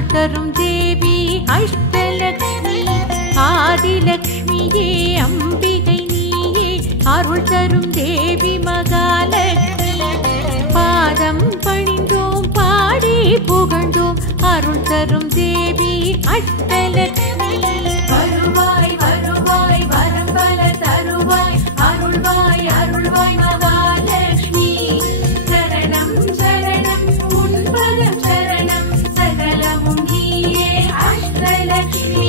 அருள் தரும் தேவி அஷ்டலக்ஷ்மி. ஆதிலக்ஷ்மியே அம்பிகை நீயே அருள் தரும் தேவி மகாலக்ஷ்மி. பாதம் பணிந்தோம் பாடி புகழ்ந்தோம் அருள் தரும் தேவி அஷ்டலக்ஷ்மி. வருவாய் வருவாய் வரம் பல தருவாய் அருள்வாய் அருள்வாய் மகாலக்ஷ்மி. சரணம் சரணம் உன்பதம் சரணம் சகலமும் நீயே அஷ்டலக்ஷ்மி.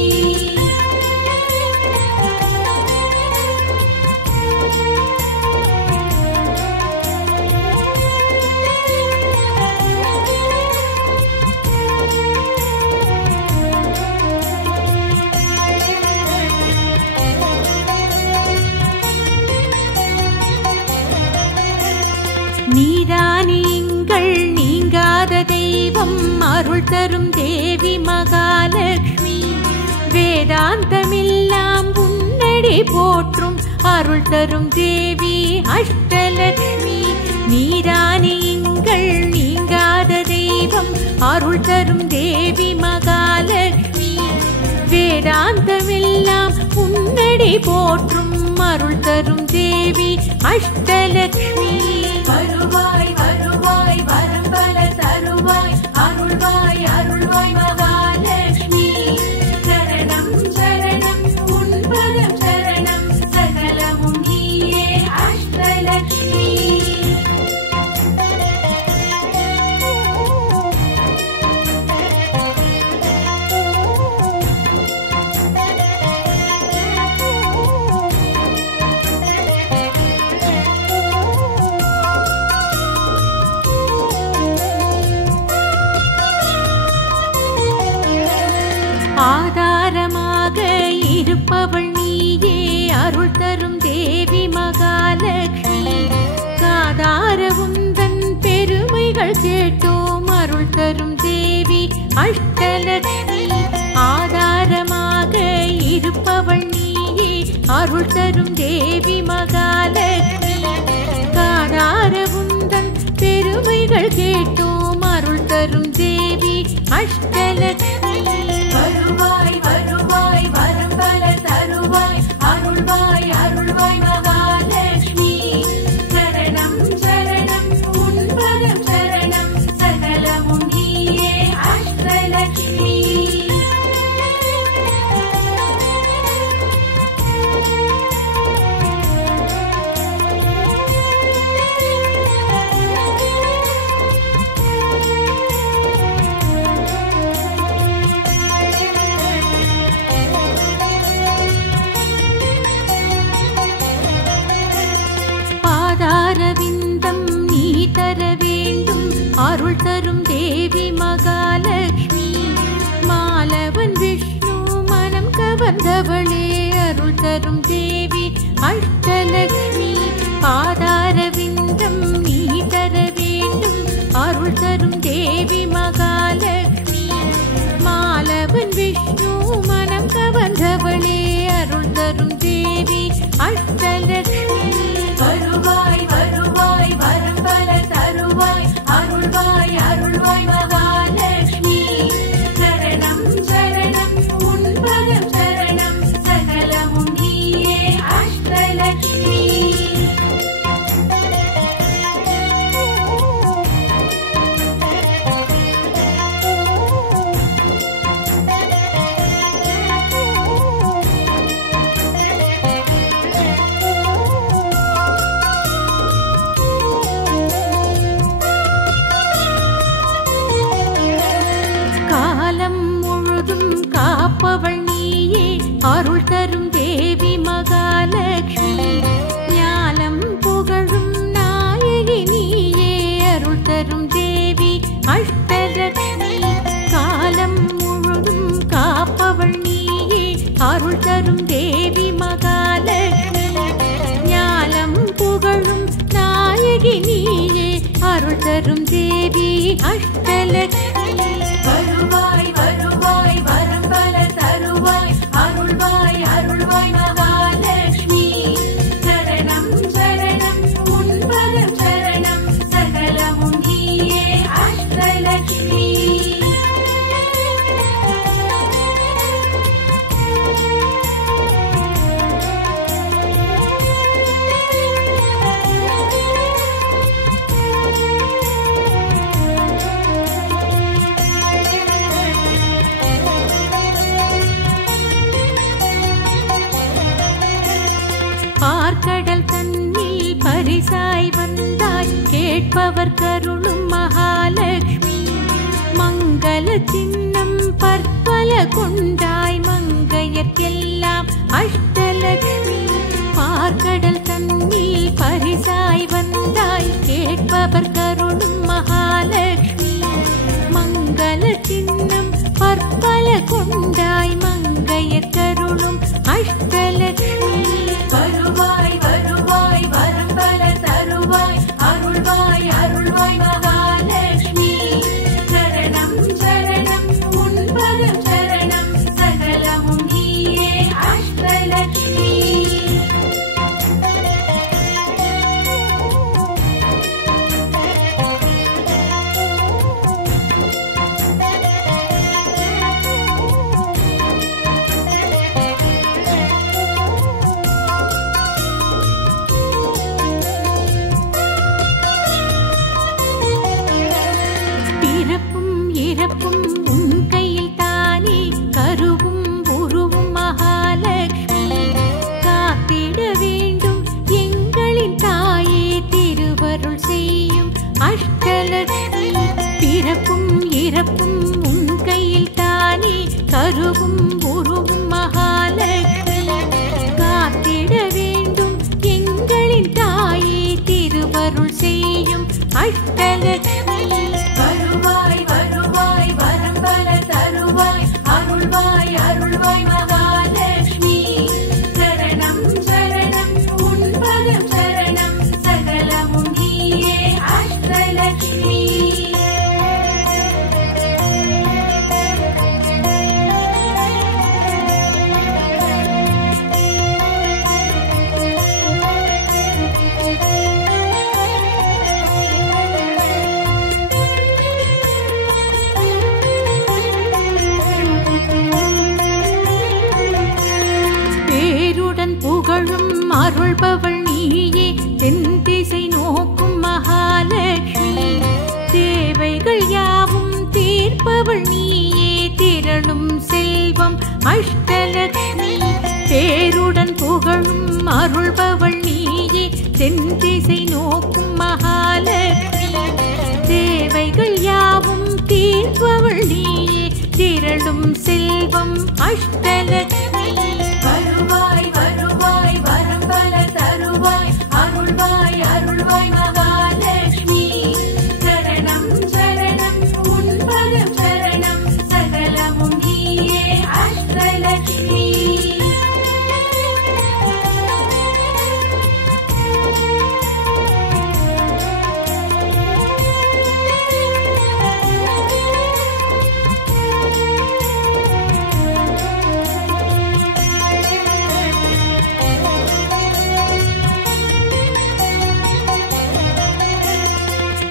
நீதானீங்கள் நீங்காத தெய்வம் அருள் தரும் தேவி மகாலக்ஷ்மி. வேதாந்தமெல்லாம் உன்னடி போற்றும் அருள் தரும் தேவி அஷ்டலக்ஷ்மி. நீதானீங்கள் நீங்காத தெய்வம் அருள் தரும் தேவி மகாலக்ஷ்மி. வேதாந்தமெல்லாம் உன்னடி போற்றும் அருள் தரும் தேவி அஷ்டலக்ஷ்மி. வருவாய் வருவாய் வரம் பல தருவாய் அருள்வாய் அருள்வாய் மகாலக்ஷ்மி. சரணம் சரணம் உன்பதம் சரணம் சகலமும் நீயே அஷ்டலக்ஷ்மி. ஆதாரமாக இருப்பவள் நீயே அருள் தரும் தேவி மகாலக்ஷ்மி. காதார உந்தன் பெருமைகள் கேட்டோம் அருள் தரும் தேவி அஷ்டலக்ஷ்மி. ஆதாரமாக இருப்பவள் நீயே அருள் தரும் தேவி மகாலக்ஷ்மி. காதார உந்தன் பெருமைகள் கேட்டோம் அருள் தரும் தேவி அஷ்டலக்ஷ்மி. வருவாய் வருவாய் வரம் பல தருவாய் அருள்வாய் அருள்வாய் மகாலக்ஷ்மி. சரணம் சரணம் உன்பதம் சரணம் சகலமும் நீயே அஷ்டலக்ஷ்மி. பாதாரவிந்தம் நீ தர வேண்டும் அருள் தரும் தேவி மகாலக்ஷ்மி. மாலவன் விஷ்ணு மனம் கவர்ந்தவளே அருள் தரும் தேவி அஷ்டலக்ஷ்மி. பாதாரவிந்தம் நீ தர வேண்டும் அருள் தரும் தேவி மகாலக்ஷ்மி. மாலவன் விஷ்ணு மனம் கவர்ந்தவளே அருள் தரும் தேவி அஷ்டலக்ஷ்மி. வருவாய் வருவாய் வரம் பல தருவாய் அருள்வாய் அருள்வாய் மகாலக்ஷ்மி. சரணம் சரணம் உன்பதம் சரணம் சகலமும் நீயே அஷ்டலக்ஷ்மி. காப்பவள் நீயே அருள் தரும் தேவி மகாலக்ஷ்மி. ஞானம் புகழும் நாயகி நீயே அருள் தரும் தேவி அஷ்டலக்ஷ்மி. காலம் முழுதும் காப்பவள் நீயே அருள் தரும் தேவி மகாலக்ஷ்மி. ஞானம் புகழும் நாயகி நீயே அருள் தரும் தேவி அஷ்டலக்ஷ்மி. வருவாய் வருவாய் வரம் பல தருவாய் அருள்வாய் அருள்வாய் மகாலக்ஷ்மி. சரணம் சரணம் உன்பதம் சரணம் சகலமும் நீயே அஷ்டலக்ஷ்மி. கேட்பவர் கருளும் மகாலட்சுமி மங்கள சின்னம் பற்பல கொண்டாய் மங்கையர்க்கெல்லாம் அஷ்டலட்சுமி பார்க்கடல் தண்ணீர் பரிசாய் வந்தாய் கேட்பவர் கருளும் மகாலட்சுமி மங்கள சின்னம் பற்பல கொண்டாய் மங்கையர் கருளும் அஷ்டலட்சுமி வருவாய் வருவாய் வரம் பல தருவாய் அருள்வாய் அருள்வாய் மகாலட்சுமி சரணம் சரணம் உன்பதம் சரணம் சகலமும் நீயே அஷ்டலட்சுமி இறப்பும் உன் கையில் தானே கருவும் உருவும் மகாலட்சுமி காத்திட வேண்டும் எங்களின் தாயே திருவருள் செய்யும் அஷ்டலட்சுமி பிறப்பும் இறப்பும் உன் கையில் தானே கருவும் உருவும் மகாலட்சுமி காத்திட வேண்டும் எங்களின் தாயே திருவருள் செய்யும் அஷ்டலட்சுமி வருவாய் வருவாய் வரம் பல தருவாய் அருள்வாய் அருள்வாய் மகாலட்சுமி சரணம் சரணம் உன்பதம் சரணம் சகலமும் நீயே அஷ்டலட்சுமி புகழும் அருள்பவள் நீயே தென் திசை நோக்கும் மகாலட்சுமி தேவைகள் யாவும் தீர்ப்பவள் நீயே திரளும் செல்வம் அஷ்டலட்சுமி பேருடன் புகழும் அருள்பவள் நீயே தென் திசை நோக்கும் மகாலட்சுமி தேவைகள் யாவும் தீர்ப்பவள் நீயே திரளும் செல்வம் அஷ்டலட்சுமி வருவாய் வருவாய் வரம் பல தருவாய் அருள்வாய் அருள்வாய் மகாலட்சுமி சரணம் சரணம் உன்பதம் சரணம் சகலமும் நீயே அஷ்டலட்சுமி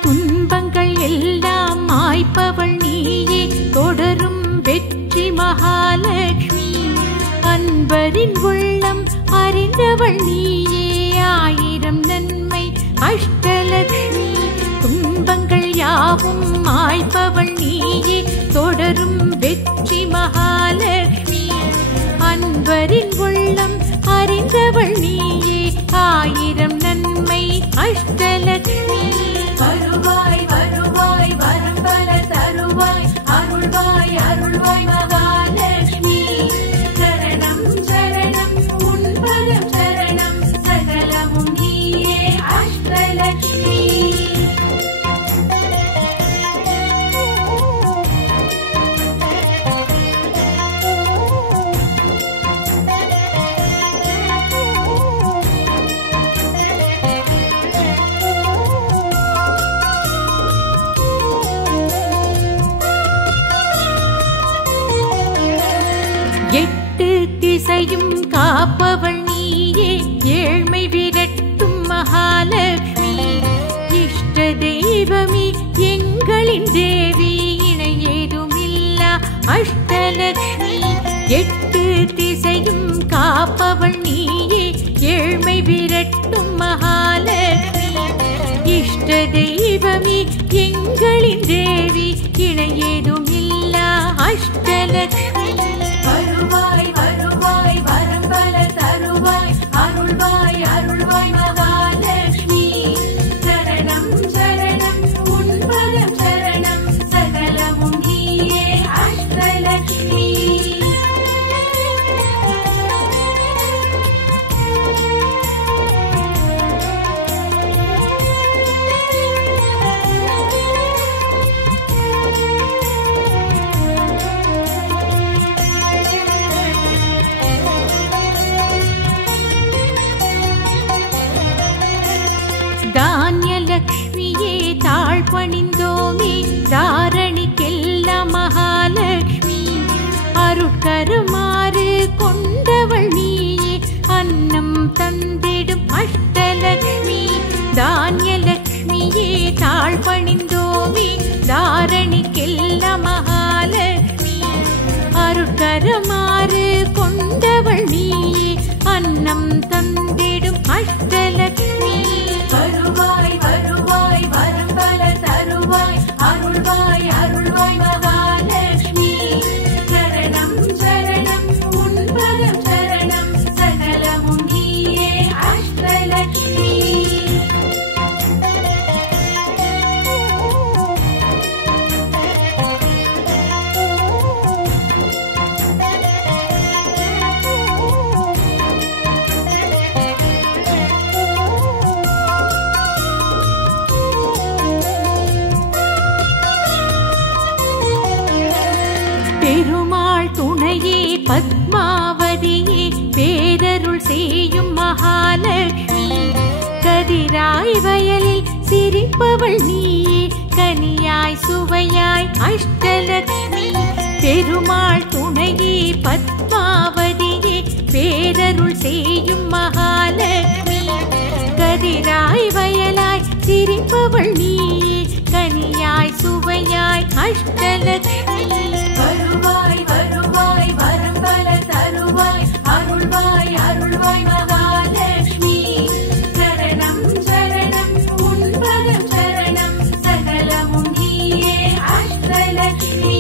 துன்பங்கள் எல்லாம் மாய்ப்பவள் நீயே தொடரும் வெற்றி மகாலட்சுமி அன்பரின் உள்ளம் அறிந்தவள் நீயே ஆயிரம் நன்மை அஷ்டலட்சுமி துன்பங்கள் யாவும் மாய்ப்பவள் நீயே தொடரும் வெற்றி மகாலட்சுமி அன்பரின் உள்ளம் அறிந்தவள் நீயே ஆயிரம் நன்மை அஷ்டலட்சுமி வருவாய் வருவாய் வரம் பல தருவாய் அருள்வாய் அருள்வாய் மகாலட்சுமி சரணம் சரணம் உன்பதம் சரணம் சகலமும் நீயே அஷ்டலட்சுமி எட்டு திசையும் காப்பவள் நீயே ஏழ்மை விரட்டும் மகாலட்சுமி இஷ்ட தெய்வமே எங்களின் தேவி இணை ஏதுமில்லா அஷ்டலட்சுமி எட்டு திசையும் காப்பவள் நீயே ஏழ்மை விரட்டும் மகாலட்சுமி இஷ்ட தெய்வமே எங்களின் தேவி இணை ஏதுமில்லா அஷ்டலட்சுமி வருவாய் வருவாய் வரம் பல தருவாய் அருள்வாய் அருள்வாய் மகாலட்சுமி சரணம் சரணம் பத்மாவதியே பேரருள் செய்யும் மகாலட்சுமி கதிராய் வயலில் சிரிப்பவள் நீயே கனியாய் சுவையாய் அஷ்டலட்சுமி பெருமாள் துணையே பத்மாவதியே பேரருள் செய்யும் மகாலட்சுமி கதிராய் வயலாய் சிரிப்பவள் நீயே கனியாய் சுவையாய் அஷ்டலட்சுமி வருவாய் வருவாய் வரம் பல தருவாய் அருள்வாய் அருள்வாய் மகாலட்சுமி சரணம் சரணம் உன் பதம் சரணம் சகலமும் நீயே அஷ்டலட்சுமி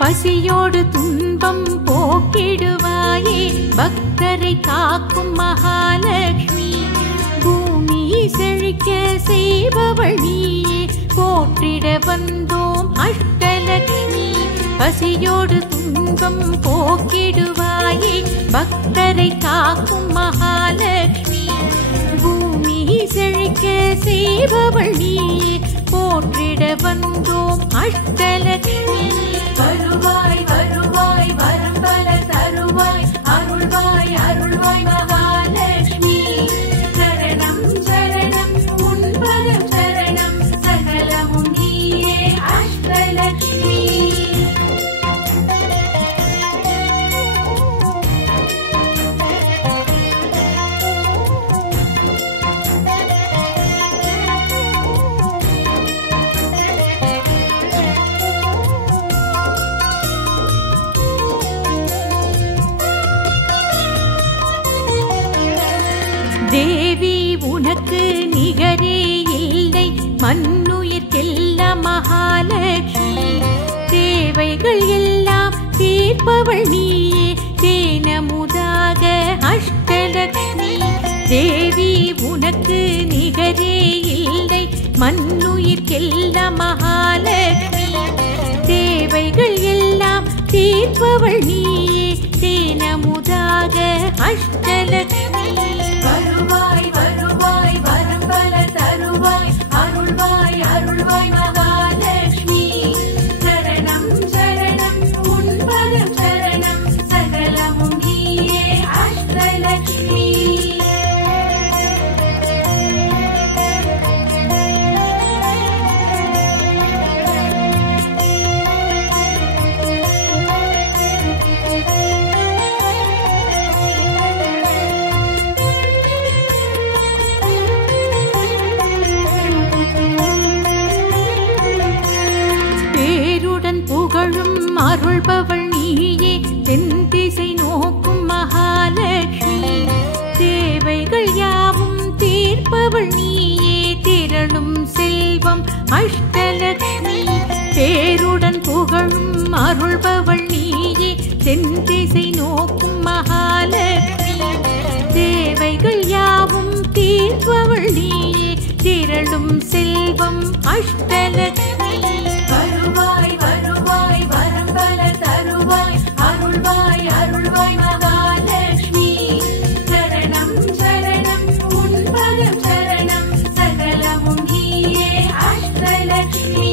பசியோடு துன்பம் போக்கிடுவாயே பக்தரை காக்கும் மகாலட்சுமி பூமி செழிக்க செய்பவள் நீயே போற்றிட வந்தோம் அஷ்டலட்சுமி பசியோடு துன்பம் போக்கிடுவாயே பக்தரை காக்கும் மகாலட்சுமி பூமி செழிக்க செய்பவள் நீயே போற்றிட வந்தோம் அஷ்டலட்சுமி வருவாய் வருவாய் வரம் பல தருவாய் அருள்வாய் அருள்வாய் மகாலட்சுமி சரணம் சரணம் உன் பதம் சரணம் சகலமும் நீயே அஷ்டலட்சுமி தேவி உனக்கு நிகரே இல்லை மண்ணுயிர்க்கெல்லாம் மகாலட்சுமி தேவைகள் எல்லாம் தீர்ப்பவள் நீயே தேனமுதாக அஷ்டலட்சுமி தேவி உனக்கு நிகரே இல்லை மண்ணுயிர்க்கெல்லாம் மகாலட்சுமி தேவைகள் எல்லாம் தீர்ப்பவள் நீயே தேனமுதாக அஷ்டலட்சுமி வருவாய் வருவாய் வரம் பல தருவாய் அருள்வாய் அருள்வாய் மகாலட்சுமி சரணம் சரணம் உன் பதம் சரணம் சகலமும் நீயே அஷ்டலட்சுமி புகழும் அருள்பவள் நீயே தென் திசை நோக்கும் மகாலட்சுமி தேவைகள் யாவும் தீர்ப்பவள் நீயே திரளும் செல்வம் அஷ்டலட்சுமி பேருடன் புகழும் அருள்பவள் நீயே தென் திசை நோக்கும் மகாலட்சுமி தேவைகள் யாவும் தீர்ப்பவள் நீயே திரளும் செல்வம் அஷ்டலட்சுமி வருவாய் வருவாய் வரம் பல தருவாய் அருள்வாய் அருள்வாய் மகாலட்சுமி சரணம் சரணம் உன் பதம் சரணம் சகலமும் நீயே அஷ்டலட்சுமி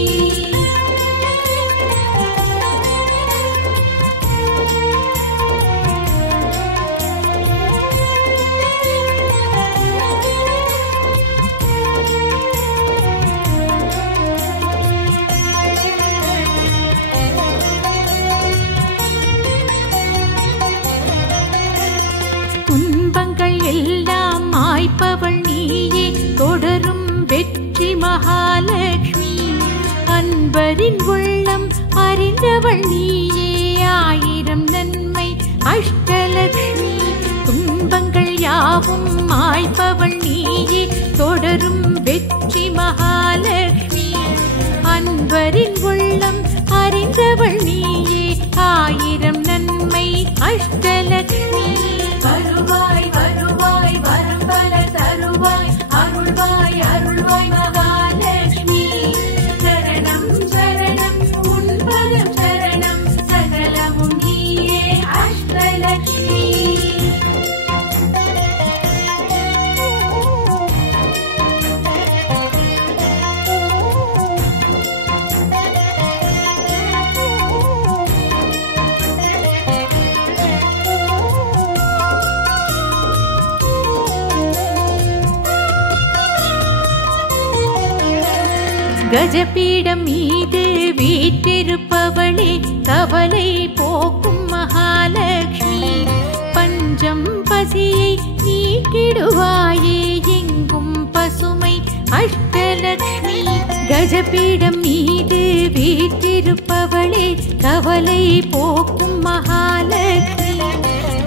துன்பங்கள் எல்லாம் மாய்ப்பவள் நீயே தொடரும் வெற்றி மகாலட்சுமி அன்பரின் உள்ளம் அறிந்தவள் நீயே ஆயிரம் நன்மை அஷ்டலட்சுமி துன்பங்கள் யாவும் மாய்ப்பவள் நீயே தொடரும் வெற்றி மகாலட்சுமி அன்பரின் உள்ளம் அறிந்தவள் நீயே ஆயிரம் நன்மை அஷ்டலட்சுமி வருவாய் வருவாய் வரம் பல தருவாய் அருள்வாய் அருள்வாய் மகாலட்சுமி கஜபீடம் மீது வீற்றிருப்பவளே கவலை போக்கும் மகாலட்சுமி பஞ்சம் பசியை நீக்கிடுவாயே எங்கும் பசுமை அஷ்டலட்சுமி கஜபீடம் மீது வீற்றிருப்பவளே கவலை போக்கும் மகாலட்சுமி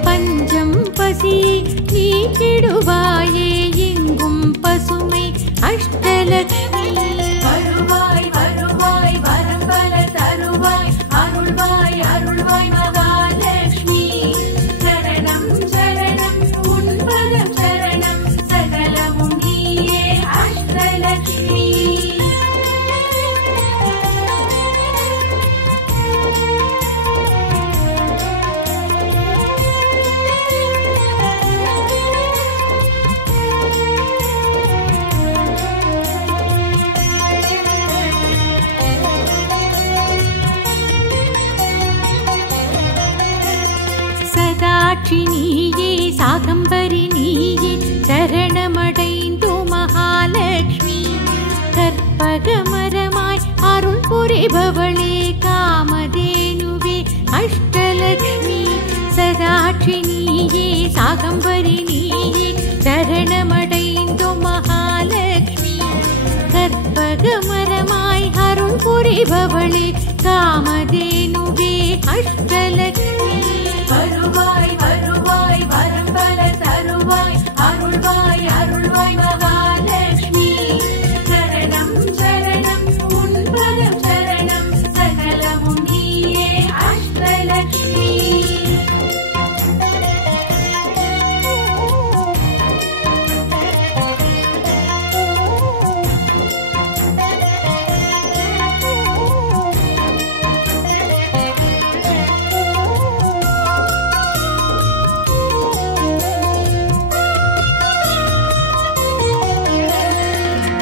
பஞ்சம் பசியை நீக்கிடுவாயே எங்கும் பசுமை அஷ்டலட்சுமி வருவாய் வருவாய் வரம் பல தருவாய் அருள்வாய் அருள்வாய் மகாலட்சுமி சரணம் சரணம் உன்பதம் சரணம் சகலமும் நீயே அஷ்டலட்சுமி சதாட்சி நீயே சாகம்பரி நீயே சரணமடைந்து மகாலட்சுமி கற்பகமரமாய் அருள் புரிபவளே காமதேனுவே அஷ்டலட்சுமி சதாட்சி நீயே சாகம்பரி நீயே சரணமடைந்து மகாலட்சுமி கற்பகமரமாய் அருள் புரிபவளே காமதேனுவே அஷ்டலட்சுமி வருவாய் வருவாய் வரம் பல தருவாய் அருள்வாய் அருள்வாய் மகாலட்சுமி சரணம் சரணம் உன்பதம் சரணம் சகலமும் நீயே அஷ்டலட்சுமி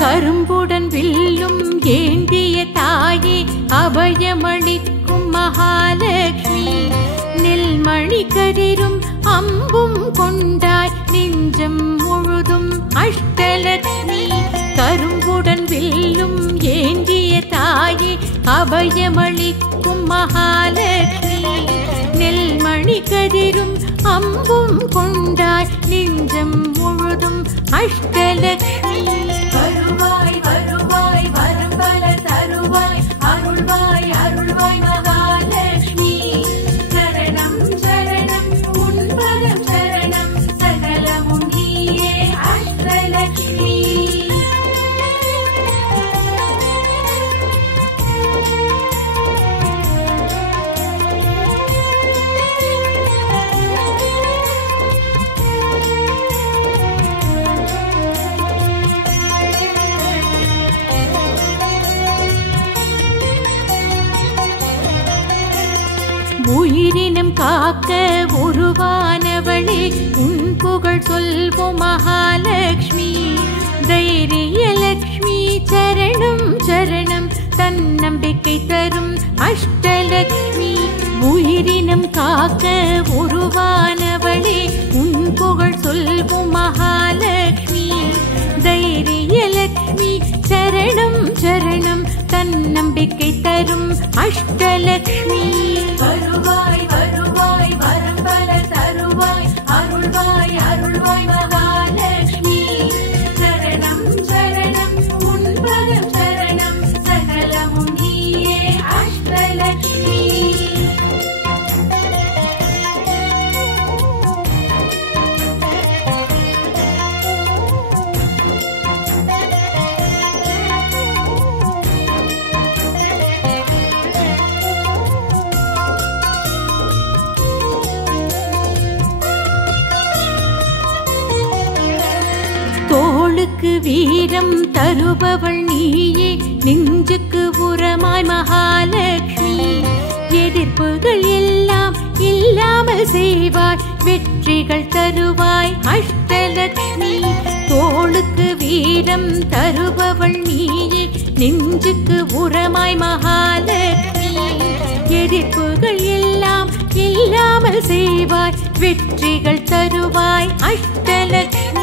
கரும்புடன் வில்லும் ஏந்திய தாயே அபயமளிக்கும் மகாலட்சுமி நெல்மணி கதிரும் அம்பும் கொண்டாய் நெஞ்சம் முழுதும் அஷ்டலட்சுமி கரும்புடன் வில்லும் ஏந்திய தாயே அபயமளிக்கும் மகாலட்சுமி நெல்மணி கதிரும் அம்பும் கொண்டாய் நெஞ்சம் முழுதும் அஷ்டலட்சுமி வருவாய் வருவாய் வரம் பல தருவாய் அருள்வாய் அருள்வாய் மகாலட்சுமி சரணம் சரணம் உன்பதம் சரணம் சகலமும் நீயே அஷ்டலட்சுமி உயிரினம் காக்க உருவானவளே உன் புகழ் சொல்வோம் மகாலட்சுமி தைரியலட்சுமி சரணம் சரணம் தன்னம்பிக்கை தரும் அஷ்டலட்சுமி உயிரினம் காக்க உருவானவளே உன் புகழ் சொல்வோம் மகாலட்சுமி தைரியலட்சுமி சரணம் சரணம் தன்னம்பிக்கை தரும் அஷ்டலட்சுமி வருவாய் வருவாய் வரம் பல தருவாய் அருள்வாய் அருள்வாய் மகாலட்சுமி சரணம் சரணம் உன்பதம் சரணம் சகலமும் நீயே அஷ்டலட்சுமி தோளுக்கு வீரம் தருபவள் நீயே நெஞ்சுக்கு உரமாய் மகாலட்சுமி எதிர்ப்புகள் எல்லாம் இல்லாமல் செய்வாய் வெற்றிகள் தருவாய் அஷ்டலட்சுமி தோளுக்கு வீரம் தருபவள் நீயே நெஞ்சுக்கு உரமாய் மகாலட்சுமி எதிர்ப்புகள் எல்லாம் இல்லாமல் செய்வாய் வெற்றிகள் தருவாய் அஷ்டலட்சுமி